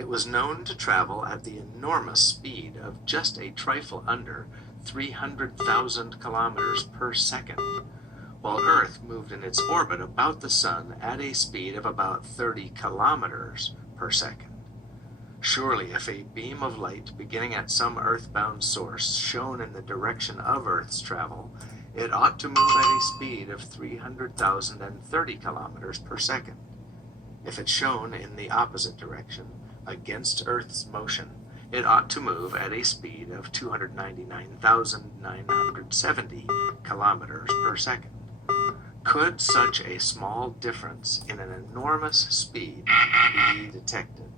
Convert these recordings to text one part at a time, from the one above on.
It was known to travel at the enormous speed of just a trifle under 300,000 kilometers per second, while Earth moved in its orbit about the Sun at a speed of about 30 kilometers per second. Surely, if a beam of light beginning at some earthbound source shone in the direction of Earth's travel, it ought to move at a speed of 300,030 kilometers per second. If it shone in the opposite direction, against Earth's motion, it ought to move at a speed of 299,970 kilometers per second. Could such a small difference in an enormous speed be detected?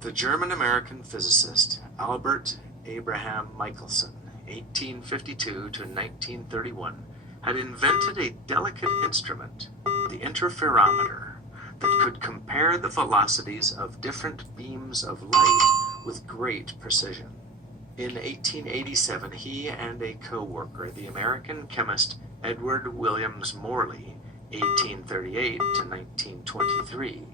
The German-American physicist Albert Abraham Michelson, 1852 to 1931, had invented a delicate instrument, the interferometer, that could compare the velocities of different beams of light with great precision. In 1887, he and a co-worker, the American chemist Edward Williams Morley, 1838 to 1923,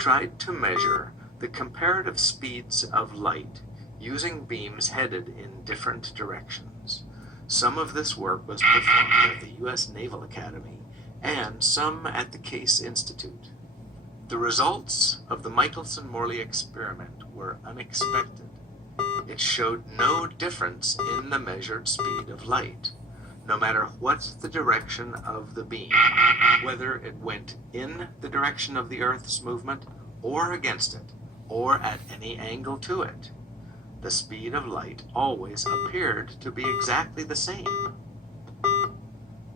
tried to measure the comparative speeds of light using beams headed in different directions. Some of this work was performed at the U.S. Naval Academy and some at the Case Institute. The results of the Michelson-Morley experiment were unexpected. It showed no difference in the measured speed of light, no matter what the direction of the beam, whether it went in the direction of the Earth's movement or against it, or at any angle to it. The speed of light always appeared to be exactly the same.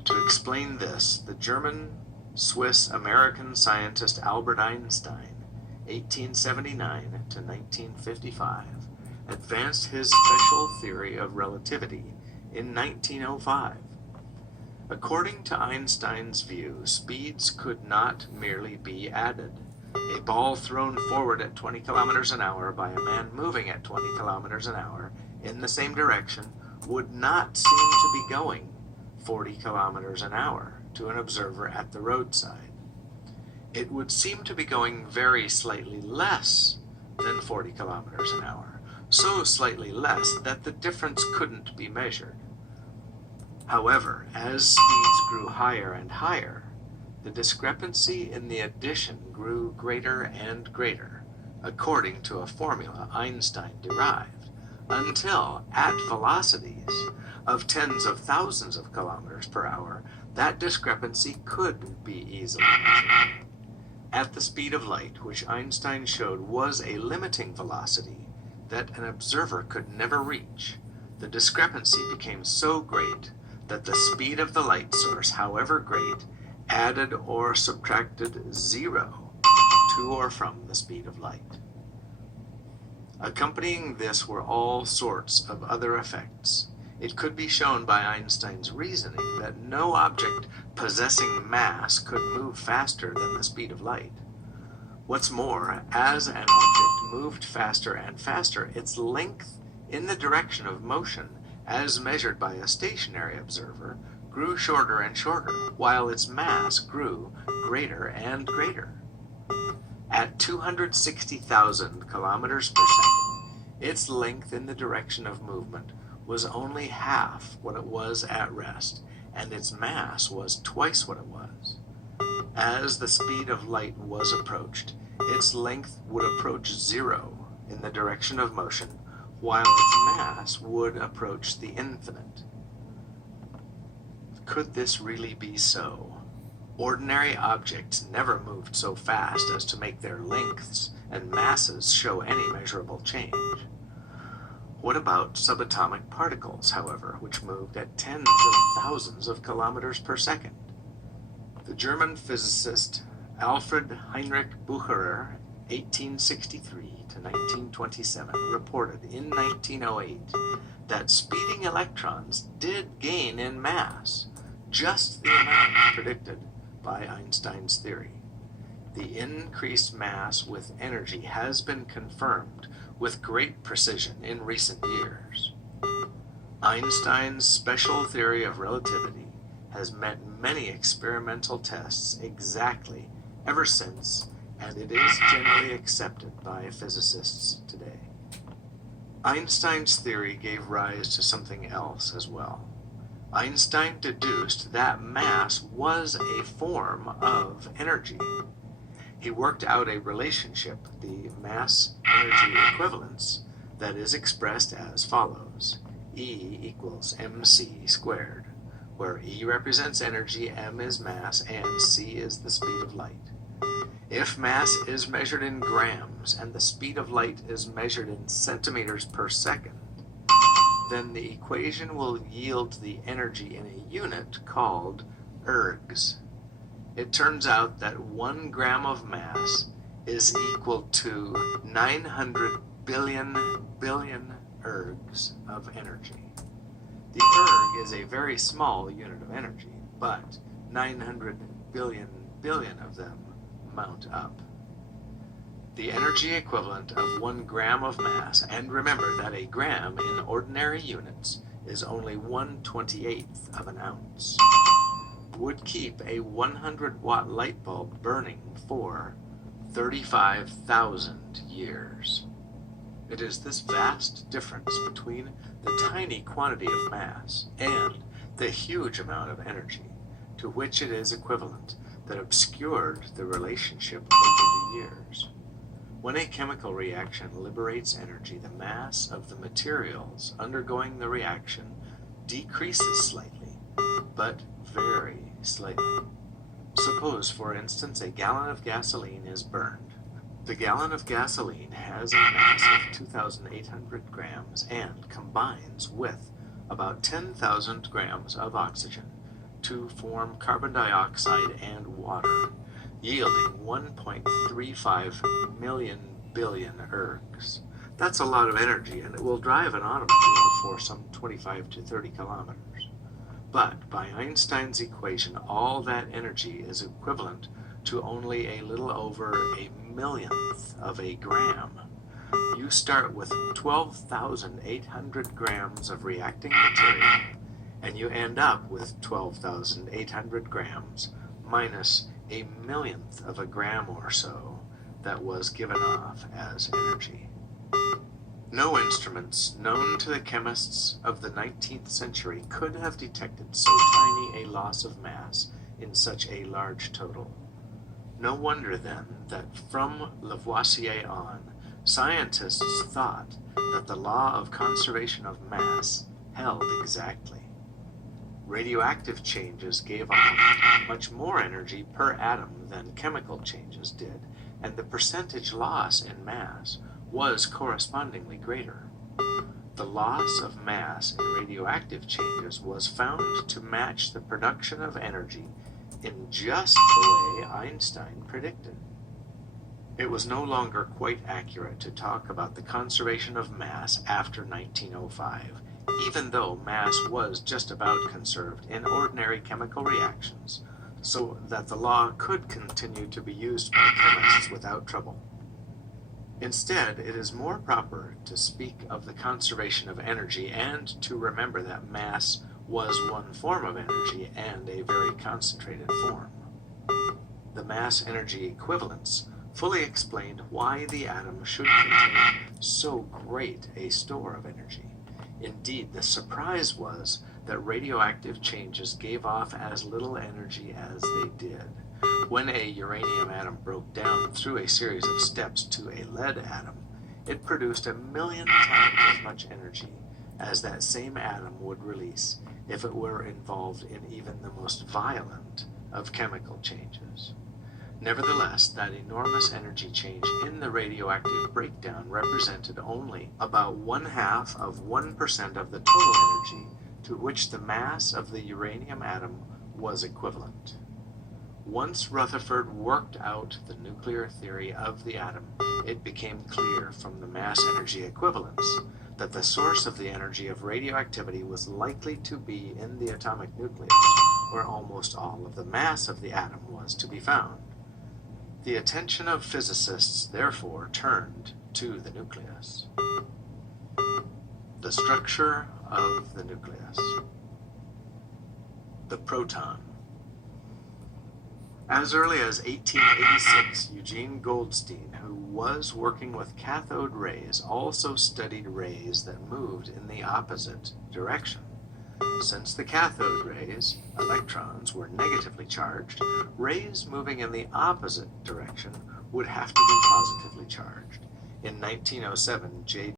To explain this, the German-Swiss-American scientist Albert Einstein, 1879 to 1955, advanced his special theory of relativity in 1905. According to Einstein's view, speeds could not merely be added. A ball thrown forward at 20 kilometers an hour by a man moving at 20 kilometers an hour in the same direction would not seem to be going 40 kilometers an hour to an observer at the roadside. It would seem to be going very slightly less than 40 kilometers an hour, so slightly less that the difference couldn't be measured. However, as speeds grew higher and higher, the discrepancy in the addition grew greater and greater, according to a formula Einstein derived, until at velocities of tens of thousands of kilometers per hour, that discrepancy could be easily measured. At the speed of light, which Einstein showed was a limiting velocity that an observer could never reach, the discrepancy became so great that the speed of the light source, however great, added or subtracted 0 to or from the speed of light. Accompanying this were all sorts of other effects. It could be shown by Einstein's reasoning that no object possessing mass could move faster than the speed of light. What's more, as an object moved faster and faster, its length in the direction of motion, as measured by a stationary observer, grew shorter and shorter, while its mass grew greater and greater. At 260,000 kilometers per second, its length in the direction of movement was only half what it was at rest, and its mass was twice what it was. As the speed of light was approached, its length would approach 0 in the direction of motion, while its mass would approach the infinite. Could this really be so? Ordinary objects never moved so fast as to make their lengths and masses show any measurable change. What about subatomic particles, however, which moved at tens of thousands of kilometers per second? The German physicist Alfred Heinrich Bucherer, 1863 to 1927, reported in 1908 that speeding electrons did gain in mass, just the amount predicted by Einstein's theory. The increased mass with energy has been confirmed with great precision in recent years. Einstein's special theory of relativity has met many experimental tests exactly ever since and it is generally accepted by physicists today. Einstein's theory gave rise to something else as well. Einstein deduced that mass was a form of energy. He worked out a relationship, the mass-energy equivalence, that is expressed as follows: E equals mc squared, where E represents energy, m is mass, and c is the speed of light. If mass is measured in grams and the speed of light is measured in centimeters per second, then the equation will yield the energy in a unit called ergs. It turns out that 1 gram of mass is equal to 900 billion ergs of energy. The erg is a very small unit of energy, but 900 billion of them mount up. The energy equivalent of 1 gram of mass, and remember that a gram in ordinary units is only 1/28th of an ounce, would keep a 100-watt light bulb burning for 35,000 years. It is this vast difference between the tiny quantity of mass and the huge amount of energy to which it is equivalent that obscured the relationship over the years. When a chemical reaction liberates energy, the mass of the materials undergoing the reaction decreases slightly, but very slightly. Suppose, for instance, a gallon of gasoline is burned. The gallon of gasoline has a mass of 2,800 grams and combines with about 10,000 grams of oxygen to form carbon dioxide and water, yielding 1.35 billion ergs. That's a lot of energy, and it will drive an automobile for some 25 to 30 kilometers. But by Einstein's equation, all that energy is equivalent to only a little over a millionth of a gram. You start with 12,800 grams of reacting material, and you end up with 12,800 grams minus a millionth of a gram or so that was given off as energy. No instruments known to the chemists of the 19th century could have detected so tiny a loss of mass in such a large total. No wonder then that from Lavoisier on, scientists thought that the law of conservation of mass held exactly. Radioactive changes gave off much more energy per atom than chemical changes did, and the percentage loss in mass was correspondingly greater. The loss of mass in radioactive changes was found to match the production of energy in just the way Einstein predicted. It was no longer quite accurate to talk about the conservation of mass after 1905, even though mass was just about conserved in ordinary chemical reactions, so that the law could continue to be used by chemists without trouble. Instead, it is more proper to speak of the conservation of energy and to remember that mass was one form of energy and a very concentrated form. The mass-energy equivalence fully explained why the atom should contain so great a store of energy. Indeed, the surprise was that radioactive changes gave off as little energy as they did. When a uranium atom broke down through a series of steps to a lead atom, it produced 1,000,000 times as much energy as that same atom would release if it were involved in even the most violent of chemical changes. Nevertheless, that enormous energy change in the radioactive breakdown represented only about 0.5% of the total energy to which the mass of the uranium atom was equivalent. Once Rutherford worked out the nuclear theory of the atom, it became clear from the mass-energy equivalence that the source of the energy of radioactivity was likely to be in the atomic nucleus, where almost all of the mass of the atom was to be found. The attention of physicists therefore turned to the nucleus. The structure of the nucleus. The proton. As early as 1886, Eugene Goldstein, who was working with cathode rays, also studied rays that moved in the opposite direction. Since the cathode rays, electrons, were negatively charged, rays moving in the opposite direction would have to be positively charged. In 1907, J.